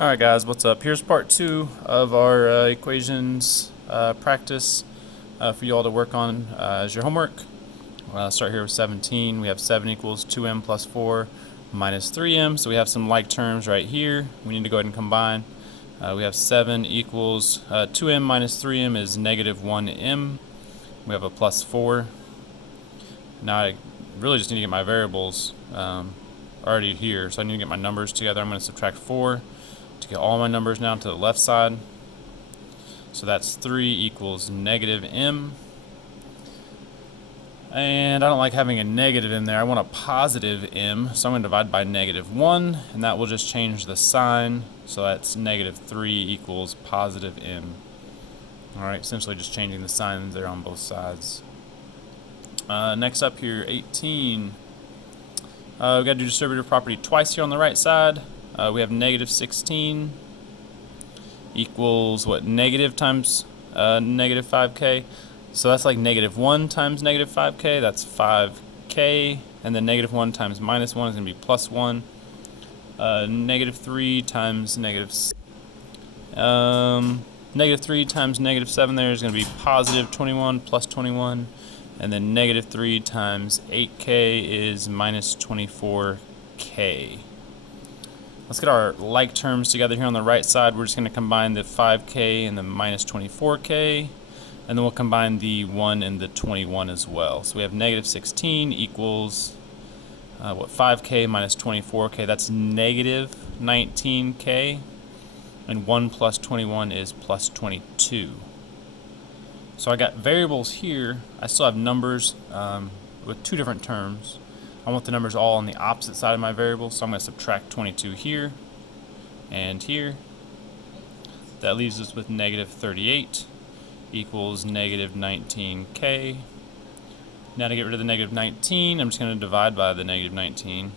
Alright guys, what's up? Here's part 2 of our equations practice for you all to work on as your homework. Start here with 17. We have 7 equals 2m plus 4 minus 3m. So we have some like terms right here. We need to go ahead and combine. We have 7 equals 2m minus 3m is negative 1m. We have a plus 4. Now I really just need to get my variables already here. So I need to get my numbers together. I'm going to subtract 4 to get all my numbers now to the left side. So that's 3 equals negative m. And I don't like having a negative in there. I want a positive m. So I'm going to divide by negative 1. And that will just change the sign. So that's negative 3 equals positive m. Alright, essentially just changing the signs there on both sides. Next up here, 18. We've got to do distributive property twice here on the right side. We have negative 16 equals what? Negative times negative 5k. So that's like negative 1 times negative 5k. That's 5k. And then negative 1 times minus 1 is going to be plus 1. Negative 3 times negative... negative 3 times negative 7 there is going to be positive 21 plus 21. And then negative 3 times 8k is minus 24k. Let's get our like terms together here on the right side. We're just going to combine the 5k and the minus 24k. And then we'll combine the 1 and the 21 as well. So we have negative 16 equals, 5k minus 24k. That's negative 19k. And 1 plus 21 is plus 22. So I got variables here. I still have numbers with two different terms. I want the numbers all on the opposite side of my variable, so I'm going to subtract 22 here and here. That leaves us with negative 38 equals negative 19k. Now to get rid of the negative 19, I'm just going to divide by the negative 19.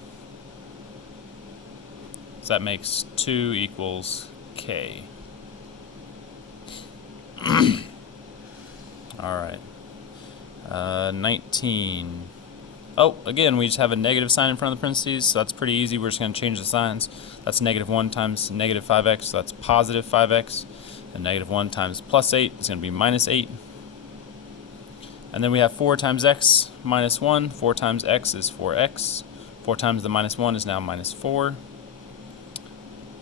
So that makes 2 equals k. Alright. 19. Oh, again, we just have a negative sign in front of the parentheses, so that's pretty easy. We're just going to change the signs. That's negative 1 times negative 5x, so that's positive 5x. And negative 1 times plus 8 is going to be minus 8. And then we have 4 times x minus 1. 4 times x is 4x. 4 times the minus 1 is now minus 4.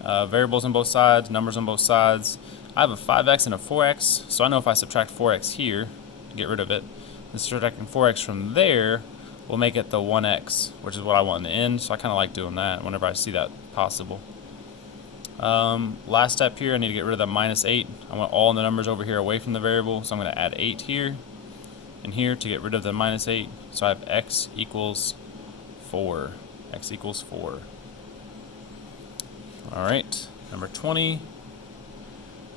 Variables on both sides, numbers on both sides. I have a 5x and a 4x, so I know if I subtract 4x here, get rid of it, and subtracting 4x from there will make it the 1x, which is what I want in the end, so I kind of like doing that whenever I see that possible. Last step here, I need to get rid of the minus 8. I want all the numbers over here away from the variable, so I'm going to add 8 here and here to get rid of the minus 8. So I have x equals 4. X equals 4. Alright, number 20.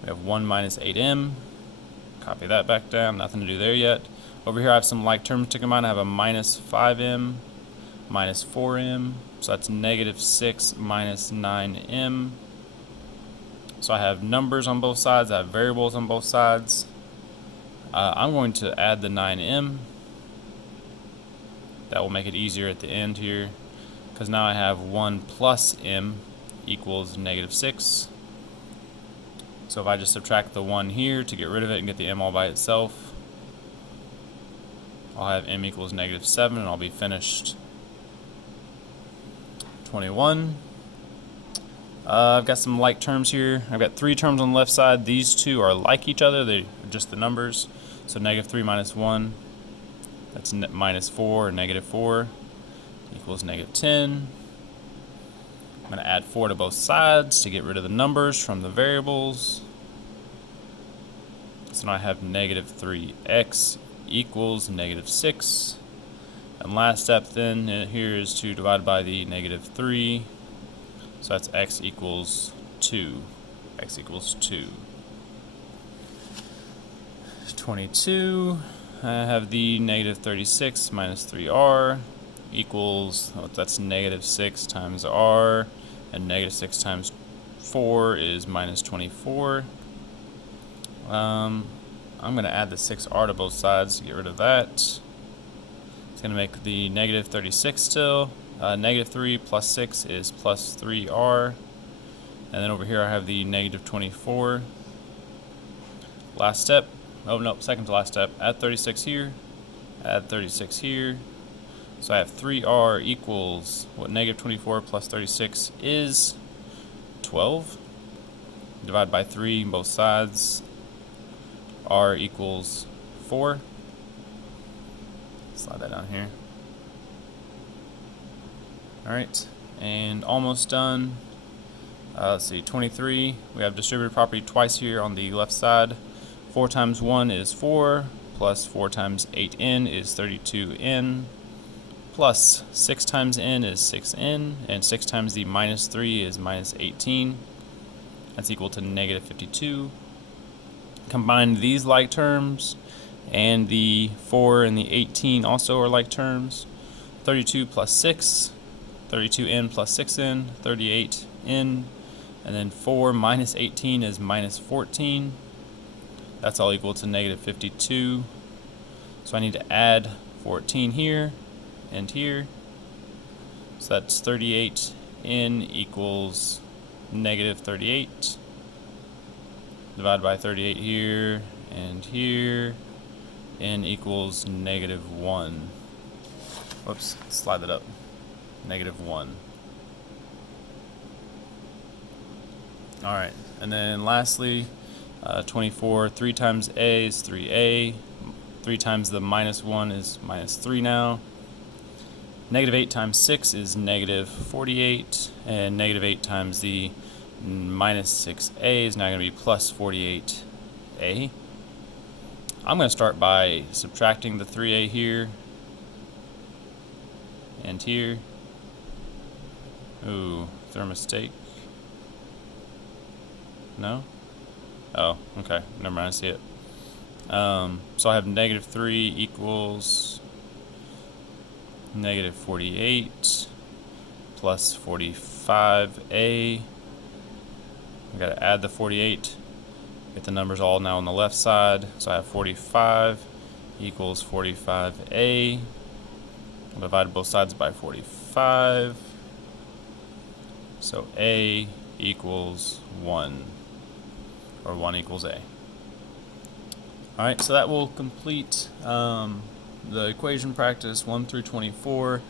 We have 1 minus 8m. Copy that back down, nothing to do there yet. Over here I have some like terms to combine. I have a minus 5m, minus 4m. So that's negative 6 minus 9m. So I have numbers on both sides. I have variables on both sides. I'm going to add the 9m. That will make it easier at the end here, because now I have 1 plus m equals negative 6. So if I just subtract the 1 here to get rid of it and get the m all by itself, I'll have m equals negative 7 and I'll be finished. 21. I've got some like terms here. I've got 3 terms on the left side. These two are like each other. They're just the numbers. So negative 3 minus 1, that's minus 4 or negative 4 equals negative 10. I'm going to add 4 to both sides to get rid of the numbers from the variables. So now I have negative 3x equals negative 6. And last step then here is to divide by the negative 3. So that's x equals 2. X equals 2. 22. I have the negative 36 minus 3r equals, that's negative 6 times r, and negative 6 times 4 is minus 24. I'm going to add the 6r to both sides to get rid of that. It's going to make the negative 36 still. Negative 3 plus 6 is plus 3r. And then over here I have the negative 24. Last step, oh no, second to last step, add 36 here, add 36 here. So I have 3r equals what negative 24 plus 36 is 12. Divide by 3 on both sides. R equals 4. Slide that down here. Alright, and almost done. Let's see, 23. We have distributive property twice here on the left side. 4 times 1 is 4, plus 4 times 8n is 32n, plus 6 times n is 6n, and 6 times the minus 3 is minus 18. That's equal to negative 52. Combine these like terms, and the 4 and the 18 also are like terms. 32 plus 6, 32n plus 6n, 38n, and then 4 minus 18 is minus 14. That's all equal to negative 52. So I need to add 14 here and here. So that's 38n equals negative 38. Divide by 38 here and here. N equals negative 1. Whoops, slide that up. Negative 1. Alright, and then lastly, 24, 3 times a is 3a. 3 times the minus 1 is minus 3 now. Negative 8 times 6 is negative 48, and negative 8 times the minus 6a is now going to be plus 48a. I'm going to start by subtracting the 3a here and here. Ooh, is there a mistake? No? Oh, okay. Never mind, I see it. So I have negative 3 equals negative 48 plus 45a. I've got to add the 48. Get the numbers all now on the left side. So I have 45 equals 45a. I'll divide both sides by 45. So a equals 1. Or 1 equals a. Alright, so that will complete the equation practice 1 through 24.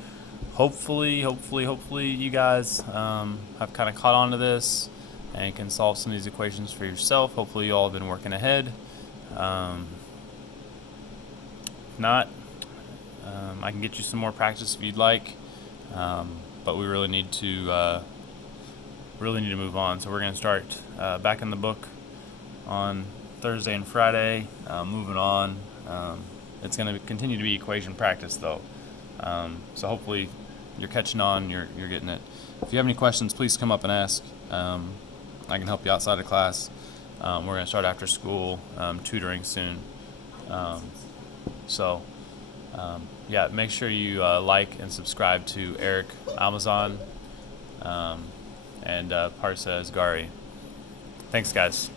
Hopefully you guys have kind of caught on to this and can solve some of these equations for yourself. Hopefully you all have been working ahead. If not, I can get you some more practice if you'd like, but we really need to move on. So we're going to start back in the book on Thursday and Friday, moving on. It's going to continue to be equation practice though, so hopefully you're catching on, you're getting it. If you have any questions, please come up and ask. I can help you outside of class. We're going to start after school tutoring soon. Yeah, make sure you like and subscribe to Eric Amazon and Parsa Asghari. Thanks, guys.